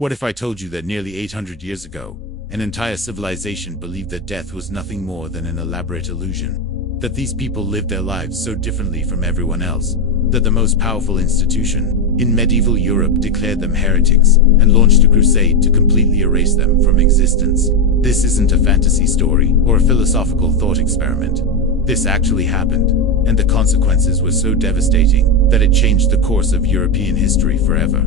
What if I told you that nearly 800 years ago, an entire civilization believed that death was nothing more than an elaborate illusion? That these people lived their lives so differently from everyone else, that the most powerful institution in medieval Europe declared them heretics and launched a crusade to completely erase them from existence. This isn't a fantasy story or a philosophical thought experiment. This actually happened, and the consequences were so devastating that it changed the course of European history forever.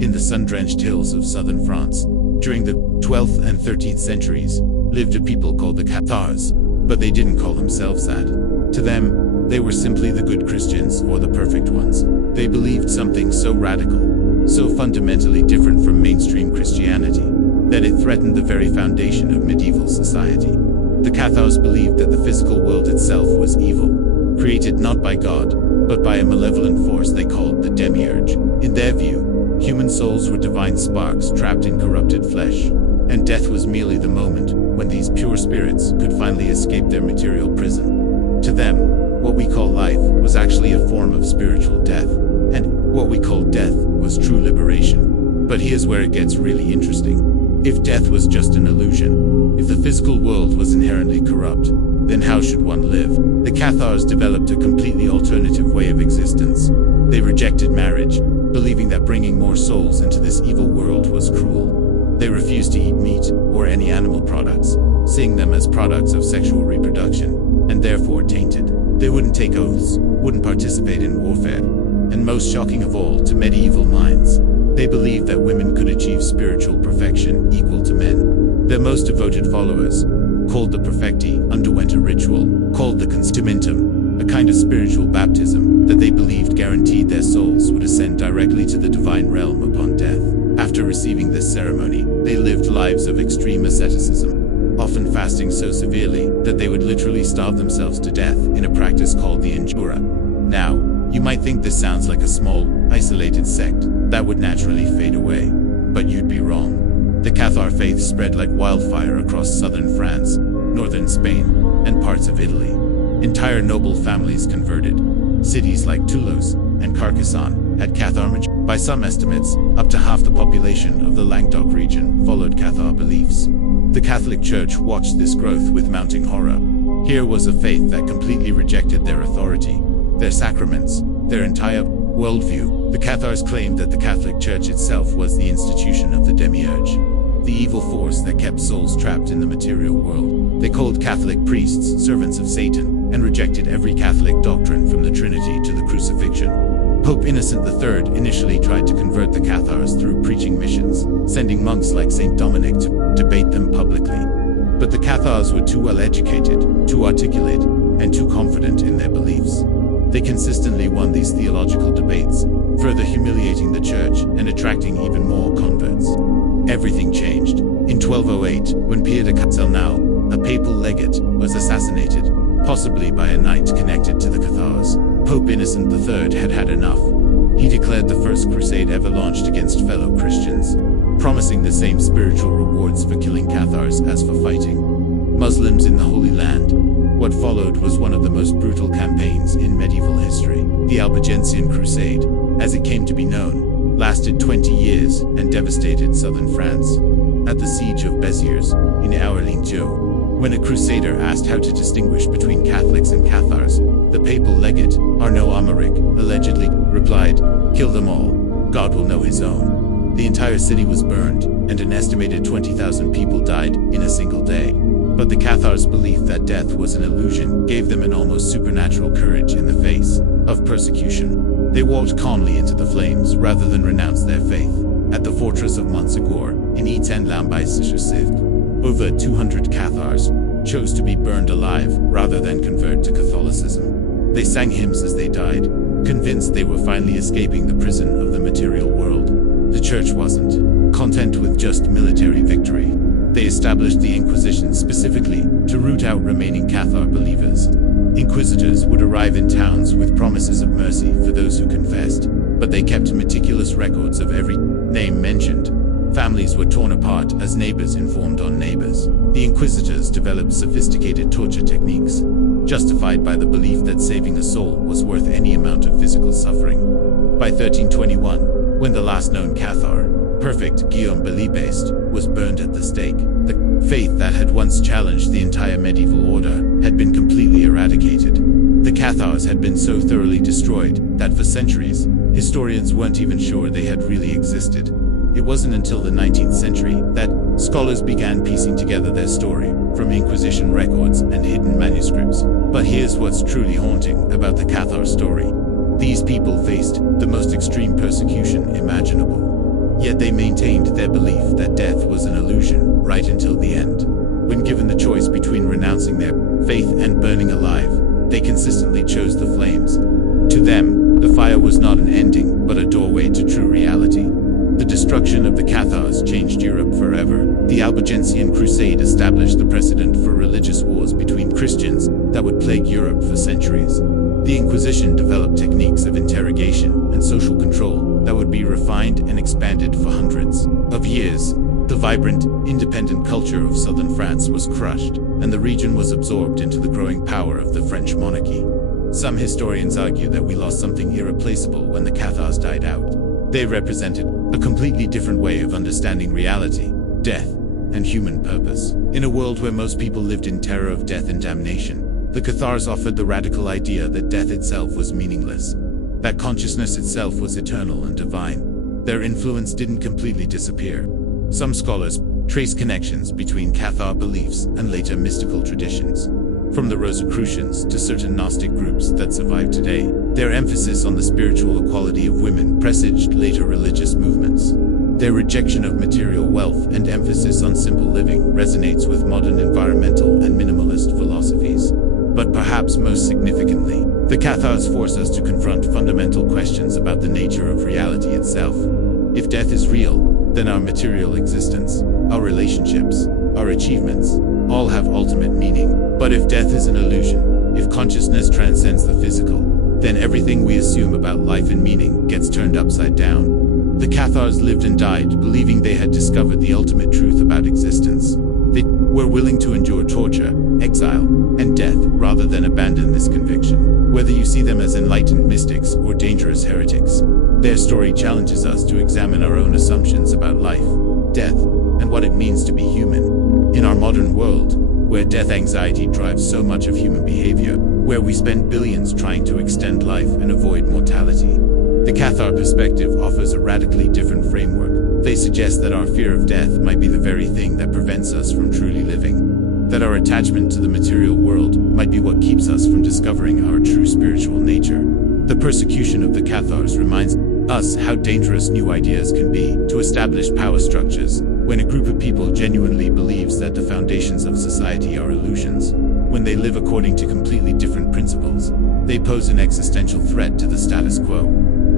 In the sun-drenched hills of southern France, during the 12th and 13th centuries, lived a people called the Cathars, but they didn't call themselves that. To them, they were simply the good Christians or the perfect ones. They believed something so radical, so fundamentally different from mainstream Christianity, that it threatened the very foundation of medieval society. The Cathars believed that the physical world itself was evil, created not by God, but by a malevolent force they called the demiurge. In their view, human souls were divine sparks trapped in corrupted flesh, and death was merely the moment when these pure spirits could finally escape their material prison. To them, what we call life was actually a form of spiritual death, and what we call death was true liberation. But here's where it gets really interesting. If death was just an illusion, if the physical world was inherently corrupt, then how should one live? The Cathars developed a completely alternative way of existence. They rejected marriage, believing that bringing more souls into this evil world was cruel. They refused to eat meat or any animal products, seeing them as products of sexual reproduction, and therefore tainted. They wouldn't take oaths, wouldn't participate in warfare, and most shocking of all to medieval minds, they believed that women could achieve spiritual perfection equal to men. Their most devoted followers, called the Perfecti, underwent a ritual called the Consumentum, a kind of spiritual baptism that they believed guaranteed their souls would ascend directly to the divine realm upon death. After receiving this ceremony, they lived lives of extreme asceticism, often fasting so severely that they would literally starve themselves to death in a practice called the Injura. Now, you might think this sounds like a small, isolated sect that would naturally fade away, but you'd be wrong. The Cathar faith spread like wildfire across southern France, northern Spain, and parts of Italy. Entire noble families converted. Cities like Toulouse and Carcassonne had Cathar majority. By some estimates, up to half the population of the Languedoc region followed Cathar beliefs. The Catholic Church watched this growth with mounting horror. Here was a faith that completely rejected their authority, their sacraments, their entire worldview. The Cathars claimed that the Catholic Church itself was the institution of the demiurge, the evil force that kept souls trapped in the material world. They called Catholic priests servants of Satan and rejected every Catholic doctrine from the Trinity to the crucifixion. Pope Innocent III initially tried to convert the Cathars through preaching missions, sending monks like Saint Dominic to debate them publicly. But the Cathars were too well educated, too articulate, and too confident in their beliefs. They consistently won these theological debates, further humiliating the church and attracting even more converts. Everything changed. In 1208, when Pierre de Castelnau, a papal legate, was assassinated, possibly by a knight connected to the Cathars, Pope Innocent III had had enough. He declared the first crusade ever launched against fellow Christians, promising the same spiritual rewards for killing Cathars as for fighting Muslims in the Holy Land. What followed was one of the most brutal campaigns in medieval history. The Albigensian Crusade, as it came to be known, lasted 20 years and devastated southern France. At the siege of Béziers, in Our-Ligne-Dieu, when a crusader asked how to distinguish between Catholics and Cathars, the papal legate, Arnaud Amaric, allegedly replied, "Kill them all. God will know his own." The entire city was burned, and an estimated 20,000 people died in a single day. But the Cathars' belief that death was an illusion gave them an almost supernatural courage in the face of persecution. They walked calmly into the flames rather than renounce their faith. At the fortress of Montségur, in Étain-Lambaye-Sichem, over 200 Cathars chose to be burned alive rather than convert to Catholicism. They sang hymns as they died, convinced they were finally escaping the prison of the material world. The church wasn't content with just military victory. They established the Inquisition specifically to root out remaining Cathar believers. Inquisitors would arrive in towns with promises of mercy for those who confessed, but they kept meticulous records of every name mentioned. Families were torn apart as neighbors informed on neighbors. The Inquisitors developed sophisticated torture techniques, justified by the belief that saving a soul was worth any amount of physical suffering. By 1321, when the last known Cathar, perfect Guillaume Béli-based, was burned at the stake. The faith that had once challenged the entire medieval order had been completely eradicated. The Cathars had been so thoroughly destroyed that for centuries, historians weren't even sure they had really existed. It wasn't until the 19th century that scholars began piecing together their story from Inquisition records and hidden manuscripts. But here's what's truly haunting about the Cathar story. These people faced the most extreme persecution imaginable. Yet they maintained their belief that death was an illusion right until the end. When given the choice between renouncing their faith and burning alive, they consistently chose the flames. To them, the fire was not an ending, but a doorway to true reality. The destruction of the Cathars changed Europe forever. The Albigensian Crusade established the precedent for religious wars between Christians that would plague Europe for centuries. The Inquisition developed techniques of interrogation and social control that would be refined and expanded for hundreds of years. The vibrant, independent culture of southern France was crushed, and the region was absorbed into the growing power of the French monarchy. Some historians argue that we lost something irreplaceable when the Cathars died out. They represented a completely different way of understanding reality, death, and human purpose. In a world where most people lived in terror of death and damnation, the Cathars offered the radical idea that death itself was meaningless, that consciousness itself was eternal and divine. Their influence didn't completely disappear. Some scholars trace connections between Cathar beliefs and later mystical traditions. From the Rosicrucians to certain Gnostic groups that survive today, their emphasis on the spiritual equality of women presaged later religious movements. Their rejection of material wealth and emphasis on simple living resonates with modern environmental and minimalist philosophies. But perhaps most significantly, the Cathars force us to confront fundamental questions about the nature of reality itself. If death is real, then our material existence, our relationships, our achievements, all have ultimate meaning. But if death is an illusion, if consciousness transcends the physical, then everything we assume about life and meaning gets turned upside down. The Cathars lived and died believing they had discovered the ultimate truth about existence. They were willing to endure torture, exile, and death rather than abandon this conviction. Whether you see them as enlightened mystics or dangerous heretics, their story challenges us to examine our own assumptions about life, death, and what it means to be human. In our modern world, where death anxiety drives so much of human behavior, where we spend billions trying to extend life and avoid mortality, the Cathar perspective offers a radically different framework. They suggest that our fear of death might be the very thing that prevents us from truly living, that our attachment to the material world might be what keeps us from discovering our true spiritual nature. The persecution of the Cathars reminds us how dangerous new ideas can be to establish power structures. When a group of people genuinely believes that the foundations of society are illusions, when they live according to completely different principles, they pose an existential threat to the status quo.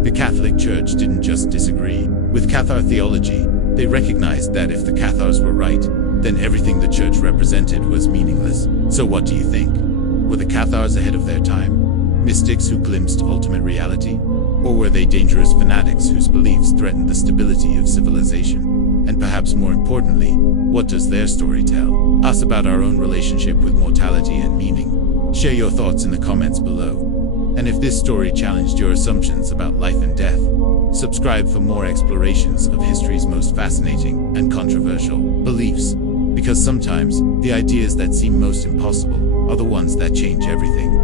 The Catholic Church didn't just disagree with Cathar theology, they recognized that if the Cathars were right, then everything the Church represented was meaningless. So what do you think? Were the Cathars ahead of their time? Mystics who glimpsed ultimate reality? Or were they dangerous fanatics whose beliefs threatened the stability of civilization? And perhaps more importantly, what does their story tell us about our own relationship with mortality and meaning? Share your thoughts in the comments below. And if this story challenged your assumptions about life and death, subscribe for more explorations of history's most fascinating and controversial beliefs. Because sometimes, the ideas that seem most impossible are the ones that change everything.